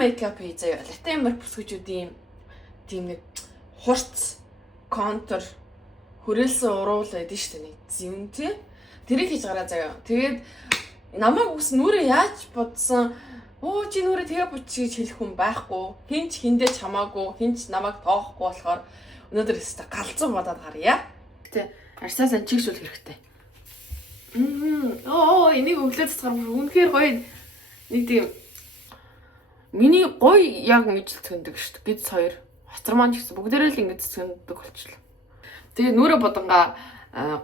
makeup хийж заяа. Latte America бүсгүүчүүдийн тийм нэг хурц контур хүрээлсэн уруул байдаг шүү дээ. Нэг зүүн тий. Тэрийг хийж гараа заяа. Тэгээд намайг ус нүрээ яаж бодсон? Оо чи нүрээ тэгээ бучих гэж хэлэх хүн байхгүй. Хинч хиндэ чамаагүй, хинч намайг тоохгүй болохоор өнөөдөр өстө галзуу бодоод гарья. Гэтэ арьсаас ан чигшүүл хэрэгтэй. Энийг өглөө цацгаар үнэхээр гоё нэг тийм миний гоё яг ингэж цэцгэндэг шүү дээ. Гиз хоёр хоцор маань ч гэсэн бүгдээрээ л ингэж цэцгэндэг болчихлоо. Тэгээ нүрээ бодонгаа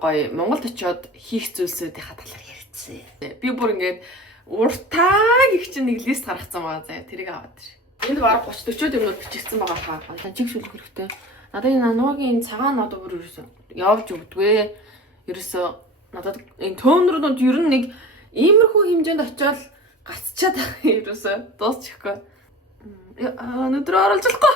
гоё Монголд очиод хийх зүйлсүүдийн талаар ярьцээ. Би бүр ингэж уртаа гэх чинь нэг лист гаргацсан байгаа заяа. Тэрийг аваад ир. Энд баг 30-40 юмнууд бичигдсэн байгаа хаа. Антан чигшүүлэх хэрэгтэй. Надад энэ нануугийн цагаан надад бүр явж өгдөгвэ. Ерөөсөө надад энэ тонрууд ер нь нэг иймэрхүү хэмжээнд очиод гацчаад ерөөсөө дуусчихгүй. Өнөөдөр оруулж болохгүй.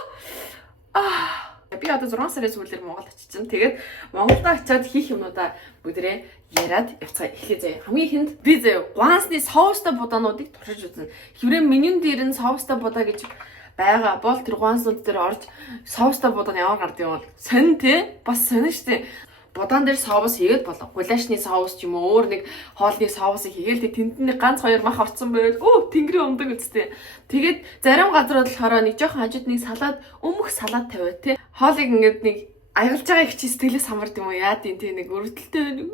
Би одоо 6 сарын сүүлээр Монголд очиж чинь. Тэгээд Монголд очиод хийх юмудаа бүгдээ яриад явцгаа эхлэе заяа. Хамгийн ихэнд би заяа гуансны соустай будаануудыг туршиж үзнэ. Хэврээ менюн дээр нь соустай будаа гэж байгаа бол тэр гуанснууд дээр орж соустай будаа нь ямар гардыг бол сонь тий? Бас сонь штэ. Будаан дээр соус хийгээд болов. Гулашны соус ч юм уу өөр нэг хоолны соусыг хийгээл тэнд нэг ганц хоёр мах орцсон байвал тэнгэрийн ундаг үстэй. Тэгээд зарим газрууд болохоор нэг жоохон хажууд нэг салаад өмөх салаад тавиа тий. Хоолыг ингээд нэг аялж байгаа их чи сэтгэлээс хамард юм уу яа тийм тий нэг өрөлтөлтэй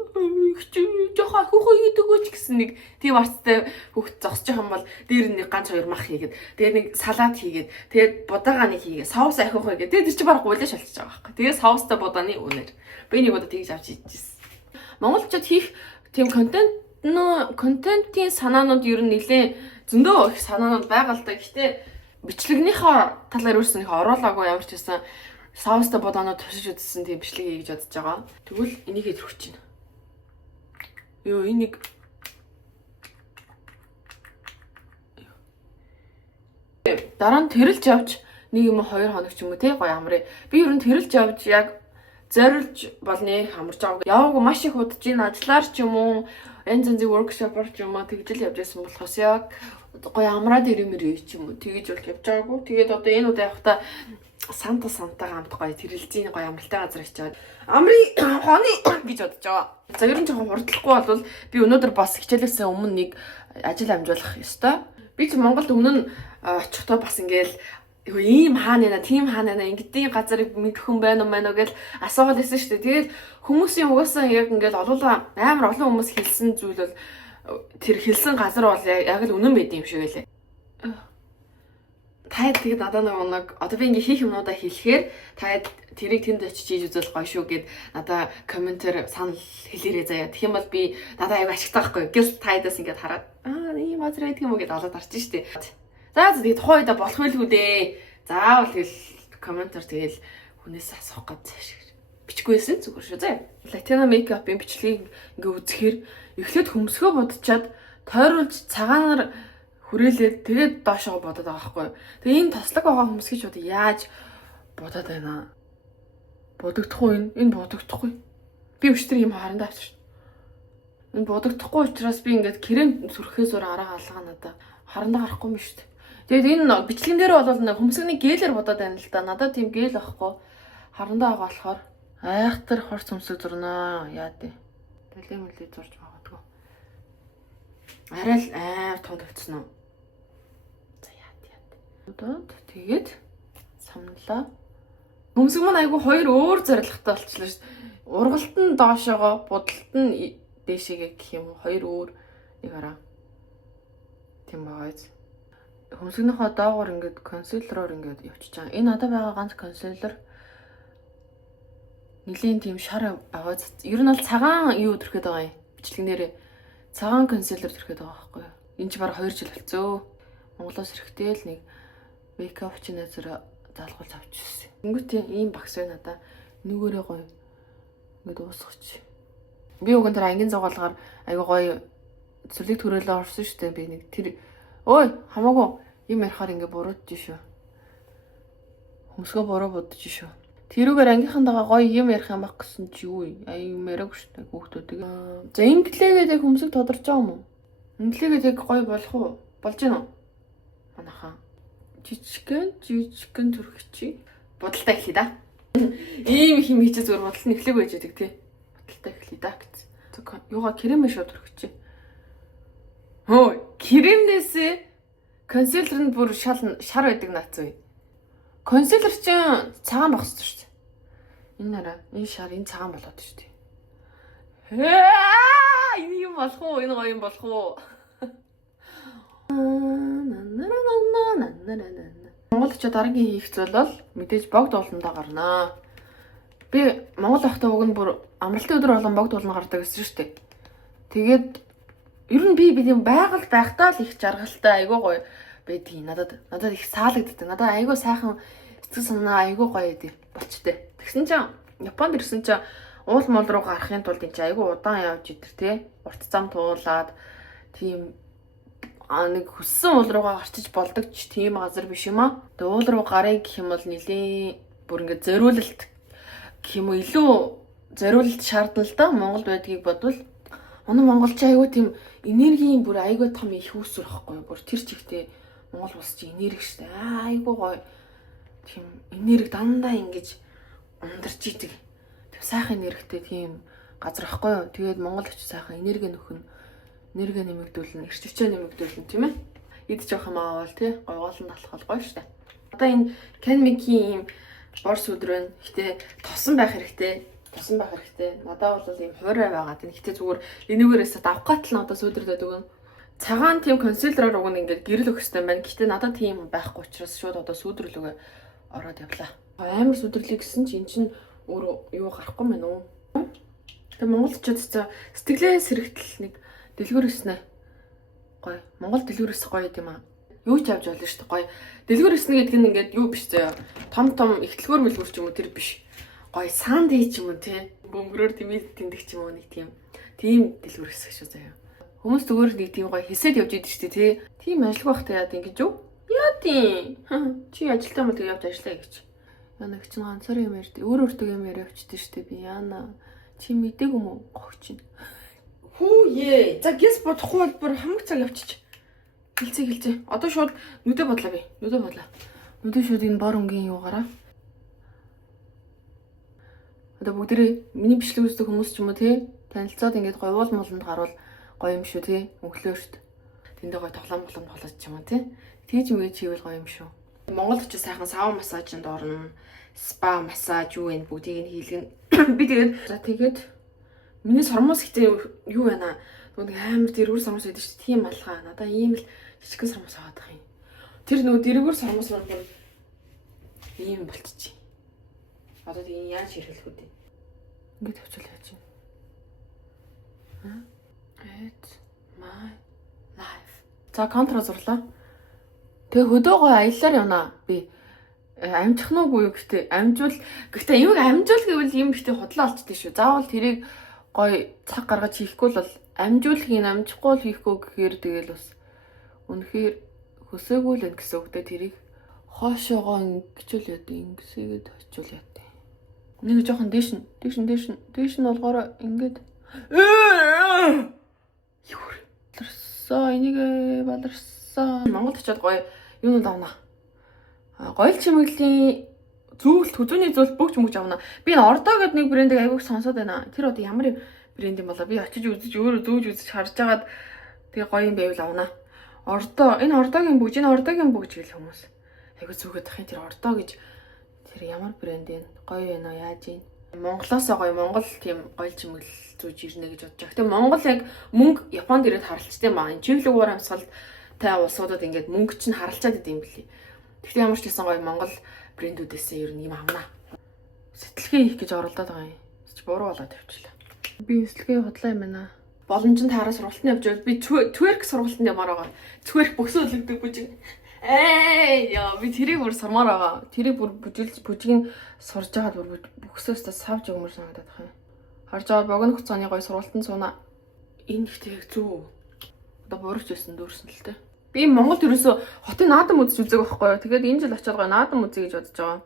жоохон хөхөө идэг өгч гэсэн нэг тийм арцтай хөхт зогсож байгаа юм бол дээр нь нэг ганц хоёр мах хийгээд тэгээд нэг салаад хийгээд тэгээд будаагаа нэг хийгээд соус ахих хийгээд тэгээд тэр чи баг гулаш шалчиж байгаа байхгүй. Тэгээд соустай будааны үнээр би нэг удаа тэгж авч идчихсэн. Монголчууд хийх тийм контентын санаанууд ер нь нэлээ зөндөө их санаанууд байгаа л да. Гэхдээ бичлэгнийхээ талаар өөрснөө их оруулаагүй ямар ч байсан соустай будаанууд туршиж үзсэн тийм бичлэг хийж бодож байгаа. Тэгвэл энийг хэд хүрч байна. Йоо энийг дараа нь тэрэлж явж 1 юм 2 хоног ч юм уу тий гоё амрыг. Би ер нь тэрэлж явж яг зориулж болны хамарч авах. Яваагүй маш их удаж ин ажиллаар ч юм уу янз янзын workshop-ор ч юм уу тэгжэл явж байсан болохоос яг гоё амраад ирэмэр ч юм уу тэгж бол явж байгаагүй. Тэгээд одоо энэ удаа явахдаа сантагаа хамт гоё тэрэлзийн гоё амралтай газар очиод амрын хооны гэж бодож байгаа. За ер нь жоохон хурдлахгүй бол би өнөөдөр бас хичээлээс өмнө нэг ажил амжуулах ёстой. Би ч Монголд өмнө нь очихдоо бас ингээл ийм хаана тийм хаана ингэдийн газарыг мэдэх хүн байна уу гэж асуугаад байсан шүү дээ. Тэгээд хүмүүсийн угаасаа яг ингээл олуулаа амар олон хүмүүс хэлсэн зүйл бол тэр хэлсэн газар бол яг л үнэн байд юм шиг байлээ. Таад тэгээд надад нэг одоо би ингээ хийх юмнуудаа хэлэхээр таад тэрийг тэнд очиж хийж үзэл гоё шүү гэд надаа комментээр санал хэлээрэй заяа. Тэгэх юм бол би надаа аяг ашигтай байхгүй. Гэл таадаас ингээд хараад ийм газар байдаг юм уу гэд олоод харчих штеп. За тэгээд тухайн үедээ болох байлгүй дээ. Заавал тэгэл комментээр тэгэл хүнээс асуух гэж цааш бичгүйсэн зүгээр шүү заяа. Latte America-ийн бичлэгийг ингээ үзэхээр эхлээд хөмсгөө будчаад тойруулж цагаанаар хүрээлээд тэгээд доошоо бодоод байгаа байхгүй. Тэгээ энэ тослог байгаа хөмсгийчүүд яаж бодоод байна? Бодогдохгүй энэ бодогдохгүй. Би өчтөр юм харандаа авчих. Энэ бодогдохгүй учраас би ингээд крем сүрхээс өөр арга алгаа надаа харандаа гарахгүй юм шүү дээ. Тэгээд энэ бичлэгэн дээр бол нэг хөмсгний гээлээр бодоод байна л да. Надад тийм гээл байхгүй. Харандаа байгаа болохоор айхтар хорц хөмсөг зурнаа. Яа дээ. Дэлгэмэлээ зурж магадгүй. Арай л амар тод тавьчихсан уу? За яа. Удаад тэгээд самналаа. Хөмсөг маань айгүй хоёр өөр зорилготой болчихлоо шүү дээ. Ургалт нь доошоогоо, будалт нь дээшээгээ гэх юм уу? Хоёр өөр нэг араа. Тийм байгаа биз. Хөмсгнийхөө доогоор ингээд консилероор ингээд явчихж байгаа. Энэ надад байгаа ганц консилер нилийн тийм шар аваад ер нь бол цагаан юу төрхөд байгаа юм. Бичлэгнэрээ цагаан консилер төрхөд байгаа байхгүй юу? Энэ ч баг 2 жил болцоо. Монголоос ирэхдээ л нэг мейкап чинээ зэрэг залгуулж авчихсан. Тэнгүүтээ ийм багс байна надаа. Нүгээрээ гоё ингээд уусгач. Би уг нь тэр ангийн зугаалгаар айгуу гоё цэцэрлэг төрөөлөө орсон шүү дээ. Би нэг тэр ой хамаагүй юм ярихаар ингээ буруудж шүү. Хөмсгөө буруу бодож шүү. Тэрүүгээр ангийнхандагаа гоё юм ярих юм баг гэсэн чи юу? Аюу мэрэг шүү дээ хүүхдүүдийг. За инглигээд яг хөмсөг тодорч байгаа юм уу? Инглигээд яг гоё болох уу? Болж гин үү? Манайхаа. жижигхэн зүрхчи. Бодолтой эхлэе да. Ийм их юм хийчих зүгээр бодол нь эхлэх байж байдаг тий. Бодолтой эхлэе да гэсэн. Юугаа крем шууд зүрхчи. Хөө, кремнээс консилер нь бүр шар байдаг наац үе. Консилер чинь цагаан байх ёстой шүү дээ. Энэ нараа, энэ шар энэ цагаан болоод шүү дээ. Энэ юм болох уу? Энэ гоё юм болох уу? Монгол ч дараагийн хийх зүйл бол мэдээж богд ууландаа гарнаа. Би Монгол байхдаа уг нь бүр амралтын өдөр болон богд уулан гардаг гэсэн шүү дээ. Тэгээд ер нь би юм байгаль байхдаа л их жаргалтай айгүй гоё байдгийг надад их саалагддаг. Надад айгүй сайхан сэтгэл санаа айгүй гоё идэв болчтой. Тэгсэн чинь Японд ирсэн чинь уул мол руу гарахын тулд энэ чинь айгүй удаан явж идэр те. Урт зам туулаад тийм нэг хүссэн уул руугаа гарчиж болдог ч тийм газар биш юм аа. Тэгээ уул руу гарыг гэх юм бол нилийн бүр ингээд зориулалт гэх юм уу илүү зориулалт шаардна л да. Монголд байдгийг бодвол Монголч айгүй тийм энергийн бүр айгүй том их үүсвэр байхгүй бүр тэр чигтээ Монгол улс чи энерги штэ айгүй гоё тийм энерги дандаа ингэж ундарч идэг. Тэг сайхан энергитэй тийм газар ахгүй юу. Тэгээд Монгол очиж сайхан энерги нөхөн энерги нэмэгдүүлнэ, эрчвчээ нэмэгдүүлнэ тийм ээ. Идэж явах юм аавал тий гойгоолн талхал гоё штэ. Одоо энэ Canmake-ийн ийм борс өдрөө гэтээ тосон байх хэрэгтэй. Надад бол ийм хуурай байгаад энэ гэтээ зүгээр энүүгээрээс давхгатал нь одоо сүйдэрдээд өгөн. Цагаан тийм консилераар уг нь ингээд гэрэл өгөхтэй байна. Гэтээ надад тийм байхгүй учраас шууд одоо сүйдэрлөгөө ороод явлаа. Амар сүйдэрлээ гэсэн чинь эн чинь өөр юу гарахгүй мэн үү? Тэгээ монголчууд сэтгэлээ сэрэгтэл нэг дэлгүүр өснө. Гоё. Монгол дэлгүүр өс гоё юм аа. Юу ч авч болно шүү дээ. Гоё. Дэлгүүр өснө гэдэг нь ингээд юу биш заяа. Том ихтлгүүр мэлгүүр ч юм уу тэр биш. Гоё сандвич юм уу те. Бөмбөрөөр тэмдэг ч юм уу нэг тийм дэлгүүр өс шүү заяа. Хүмүүс зүгээр нэг тийм гоё хэсэд явж идэв шүү дээ тий. Тийм ажиллах байхдаа яад ингэж юу? Яа тийм. Чи ажилтаа мод явж ажиллая гэж. Яна ч ганцаар юм ярьд. Өөртөө юм яриавчдээ шүү дээ би яана. Чи мэдээг юм уу? Гогч. Хүү ээ. За гис бодохгүй бол бүр хамаг цаг явчих. Хилцээ. Одоо шууд нүдэ бодлоо би. Нүдэ шууд энэ бор өнгийн юугаараа. Одоо бүгдээ миний бичлэг үздэг хүмүүс ч юм уу те танилцаад ингээд гоё уул молонд гарвал гоё юм шүү те өглөө шүү. Тэндээ гоё тоглоом тоглож ч юм уу те. Тэгж мэж хийвэл гоё юм шүү. Монгол очиж сайхан сав массажинд орно. Спа массаж юу вэ бүгдийг нь хийлгэн. Би тэгээд миний сормоос гэтээ юу байна? Нэг амар дэргүүр сормоос байдаг шүү. Тийм алгаа. Надаа ийм л жижигхэн сормоос аваад байгаа юм. Тэр нөгөө дэргүүр сормоос бол ийм болчихчих. Одоо тийм яаж хэрхэлэх үү? Ингээд тавьчихвал яаж юм? It's my life. За контра зурлаа. Тэгээ хөдөөгөө аяллаар явнаа. Би амжих нь үгүй юу гэхдээ гэхдээ юуг амжуул гэвэл юм ихтэй худлаа олчтой шүү. Заавал тэрийг гоё цаг гаргаж хийхгүй бол амжуулахыг амжихгүй л хийхгүй гэхээр тэгэл бас үнэхээр хөсөөгүй л энэ гэсэн үгтэй тэрийг хоошоогоо ингэчүүл яа дээ ингэсгээд очивол яа дээ. Нэг жоохон дээш нь болгоороо ингээд баларсан. Монголд очиод гоё юунууд авнаа. Гоёл чимэглийн зүйлт хүзүүний зүйл бүгд мөгж авнаа. Би энэ ордоо гэдэг нэг брендийг аягүй сонсоод байна. Тэр одоо ямар брэнд юм болоо би очиж үзэж өөрөө зөөж үзэж харж агаад тэгээ гоё юм байвал авнаа. Энэ ордоогийн бүгж гэл хүмүүс. Аягүй зүгээд тахын тэр ордоо гэж тэр ямар брэнд вэ? Гоё байна уу яаж юм? Монголоосоо гоё Монгол тийм гоёл чимэгэл зүүж ирнэ гэж бодож байгаа. Гэтэ Монгол яг мөнгө Японд ирээд харалцтай маа. Энэ чиглэг уур амьсгалтай улсуудад ингээд мөнгө чинь харалцаад идэм билий. Гэхдээ ямар ч гэсэн гоё Монгол брэндүүдээс ер нь юм авнаа. Сэтгэлгээ хийх гэж оролдоод байгаа юм. Чи буруу болоод тавьчлаа. Би сэтгэлгээ худлаа юм байна. Боломжтой хараа сургалтанд явж байвал би twerk сургалтанд ямаар байгаа. Twerk бөксөөлөгдөг бүжиг. Яа би тэрийг бүр сурмаар байгаа. Тэрийг бүр бүжгийг сурж байгаад бүр бөксөөстөө савж өгмөр санагдаад байна. Харж аваад богино хугацааны гоё сургалтанд суунаа. Энэ ихтэй яг зүг. Одоо буурч байсан дүүрсэн л тээ. Би Монголд ерөөсө хотын наадам үзэж үзег байхгүй юу. Тэгээд энэ жил очиод гоё наадам үзье гэж бодож байгаа.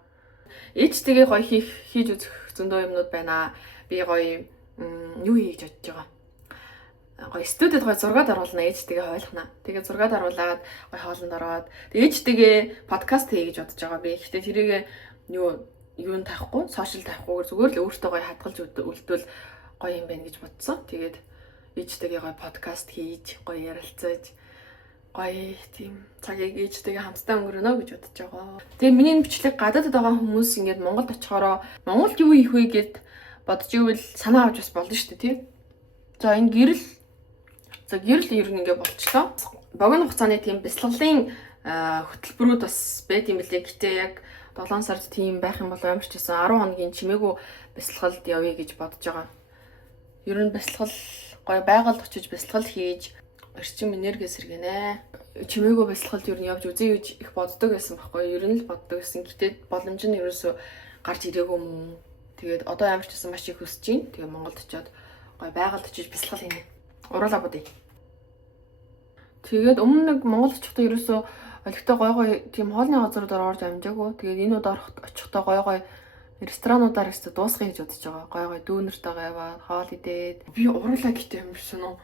Ээжтэйгээ гоё хийж үзэх зөндөө юмнууд байна. Би гоё юу хийж бодож байгаа. гоё студид гоё зургаад оруулна, ээжтэйгээ хойлохна. Тэгээ зургаад оруулаад гоё хоолнд ороод ээжтэйгээ подкаст хийе гэж бодож байгаа би. Гэхдээ тэрийг юунд тавихгүй, сошиал тавихгүй зүгээр л өөртөө гоё хадгалж үлдвэл гоё юм байна гэж бодсон. Тэгээд ээжтэйгээ гоё подкаст хийж, гоё ярилцаж, гоё тийм цагийг ээжтэйгээ хамтдаа өнгөрөнө гэж бодож байгаа. Тэгээ миний бичлэг гадаадд байгаа хүмүүс ингээд Монголд очихороо Монголд юу хийх вэ гэд бодож ивэл санаа авч бас болно шүү дээ, тийм. За энэ гэрэл ер нь ингээ болчлоо. Богино хугацааны тийм бясалгалын хөтөлбөрүүд бас байд юм билээ. Гэтэ яг 7 сард тийм байх юм бол ямар ч гэсэн 10 хоногийн чимээгүй бясалгалд явъя гэж бодож байгаа. Ер нь бясалгал гоё байгальд очиж бясалгал хийж орчин энерги сэргэнэ. Чимээгүй бясалгалд ер нь явж үзье гэж их боддог байсан байхгүй. Ер нь л боддог байсан. Гэтэ боломж нь ерөөсөө гарч ирээгүй мөн. Тэгээд одоо ямар ч гэсэн маш их хүсэж байна. Тэгээд Монголд очиод гоё байгальд очиж бясалгал хийнэ. Уруулаа бодъё. Тэгээд өмнө нэг Монгол очихдоо ерөөсөө олигтой гой тийм хоолны газруудаар орж амжаагүй. Тэгээд энэ удаа очихдоо гой ресторануудаар өстө дуусгая гэж бодож байгаа. Гой дүүнэртэйгээ яваад хоол идээд би уруулаа гэдэг юм шиг нөө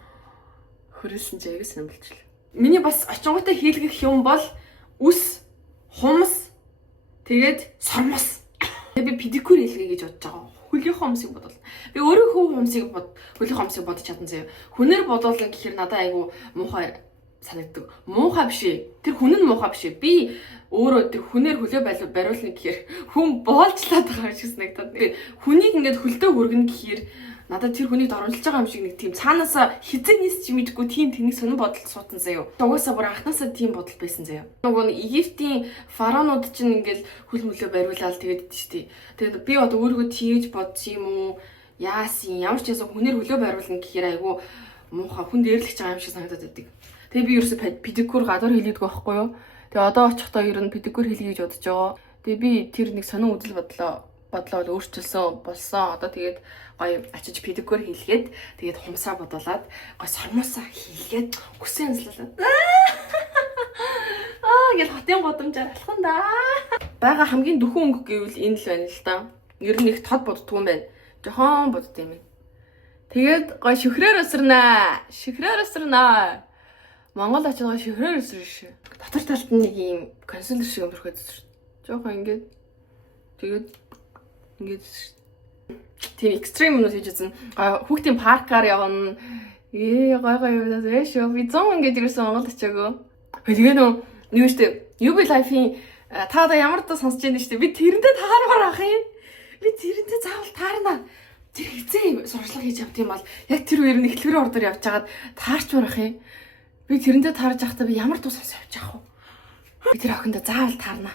хөрөлсөн чи аяг санамжилчлаа. Миний бас очингуудаа хийлгэх юм бол үс, хумс, тэгээд сормос. Би педикюр хийлгэе гэж бодож байгаа. Хөлийнхөө хумсыг бодвол. Би өөрийнхөө хумсыг хөлийнхөө хумсыг бодож чадсан заяа. Хүнээр бодвол гэхээр надад айгу муухай санагддаг. Муухай биш ээ. Тэр хүн нь муухай биш ээ. Би өөрөө тэр хүнээр хөлөө бариулна гэхээр хүн боолжлаад байгаа юм шиг санагдаад. Би хүнийг ингээд хөлдөө хүргэнэ гэхээр надад тэр хүнийг дөрвөлж байгаа юм шиг нэг тийм цаанаасаа хизэн нийс чи мэдгүй тийм тэнэг сонин бодол суутан заяа. Угаасаа бүр анханасаа тийм бодол байсан заяа. Нөгөө Египтийн фараонууд чинь ингээд хөл мөлөө бариулаад тэгээд идэж штий. Тэгээд би одоо өөрийгөө тийж бодсон юм уу? Яасан ямар ч ясаа хүнээр хөлөө бариулна гэхээр айгу муухай хүн дээрлэх байгаа юм шиг санагдаад байдаг. Тэгээ би ерөөсө педикюр гадар хийлээдэг байхгүй юу? Тэгээ одоо очихдоо ер нь педикюр хийлгэж бодож байгаа. Тэгээ би тэр нэг сонин үдэл бодлоо өөрчилсөн болсон. Одоо тэгээд гоё очиж педикюр хийлгээд тэгээд хумсаа бодуулаад гоё сормосоо хийлгээд хүсэн янзлуулаад гэл хотын годамжаар алхан да. Бага хамгийн дөхөн өнгө гэвэл энэ л байна л да. Ер нь их тод боддгүй юм байна. Жохон бодд юм. Тэгээд гоё шөхрээр өсрнэ. Монгол очиж гоё шөхрээр өсрөн шүү. Дотор талд нэг юм консилер шиг өмөрхөд шүү. Жохон ингээд тэгээд ингээд тийм экстрим юмнууд хийж үзэн. Хүүхдийн паркаар явна. Гой юмнаас шүү. Би 100 ингээд ирсэн Монгол очиагүй. Тэгээ юу штэ UB Life-ийн та одоо ямар даа сонсож байна штэ. Би тэрэндээ таармаар ах юм. Би тэрэндээ заавал таарна. Тэр хизээ сурчлага хийж явт юм бол яг тэр үеэр нь эхлэлгэрийн ордоор явж хагаад таарчмаар ах юм. Би тэрэндээ таарж явахдаа би ямар тус авч явах вэ? Би тэр охиндоо заавал таарна.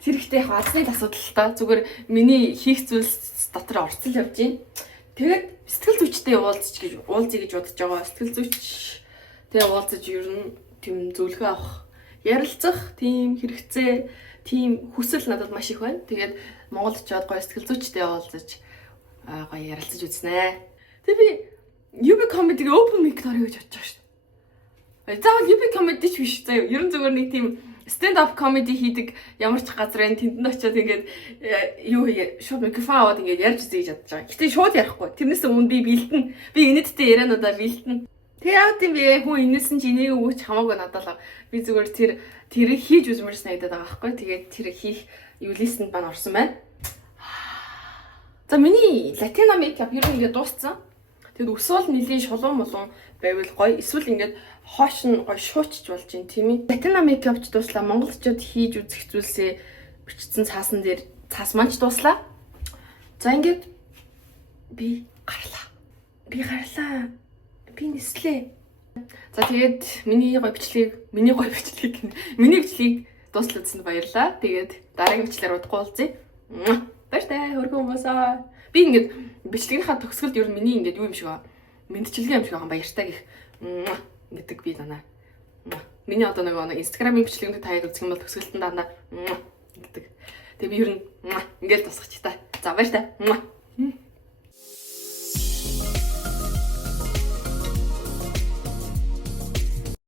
Тэр ихтэй яг азны асуудал л та. Зүгээр миний хийх зүйлс дотор орцол явж гин. Тэгээд сэтгэл зүйчтэй уулзъя гэж бодож байгаа. Сэтгэл зүйч тэгээ уулзаж ер нь тийм зөвлөгөө авах, ярилцах, тийм хэрэгцээ, тийм хүсэл надад маш их байна. Тэгээд Монгол очиод гоё сэтгэл зүйчтэй уулзаж гоё ярилцаж үзнэ. Тэгээ би UB comedy-г open mic дөрөв гэж бодож байгаа шүү. Заавал UB comedy ч биш заяа. Ер нь зүгээр нэг тийм stand up comedy хийдэг ямар ч газар энэ тэнд нь очиод ингээд юу шууд микрофон аваад ингээд ярьж үзье гэж бодож байгаа. Гэтэ шууд ярихгүй. Тэрнээс өмнө би бэлтэн. Би инээдтэй яриануудаа бэлтэн. Тэгээ яа гэм бэ? Хүн инээсэн чи энийг өгөөч хамаагүй надад л. Би зүгээр тэрийг хийж үзмээр санагдаад байгаа байхгүй. Тэгээд тэр хийх юулист нь бань орсон байна. За миний Latin America ер нь ингээд дууссан. Тэгэд өсвөл нэлийн шулуун молон байвал гоё. Эсвэл ингээд хоош нь гоё шуучж болж юм тийм ээ. Latin America авч дууслаа. Монголчууд хийж үзэх зүйлсээ бичсэн цаасан дээр цаас манч дууслаа. За ингээд би гарлаа. Би нислээ. За тэгээд миний бичлэгийг дуслаадсанд баярлалаа. Тэгээд дараагийн бичлэлээр удахгүй уулзъя. Баяртай хөргөн хүмүүсаа. Би ингээд бичлэгийнхаа төгсгөлд ер нь миний ингээд юу юм шиг аа. Мэдчилгээ юм шиг аа баяртай гэх гэдэг би данаа. Миний одоо нэг Instagram-ийн бичлэгэнд таяад үзэх юм бол төгсгөлтөнд дандаа гэдэг. Тэгээ би ер нь ингээд тусгач та. За баяртай.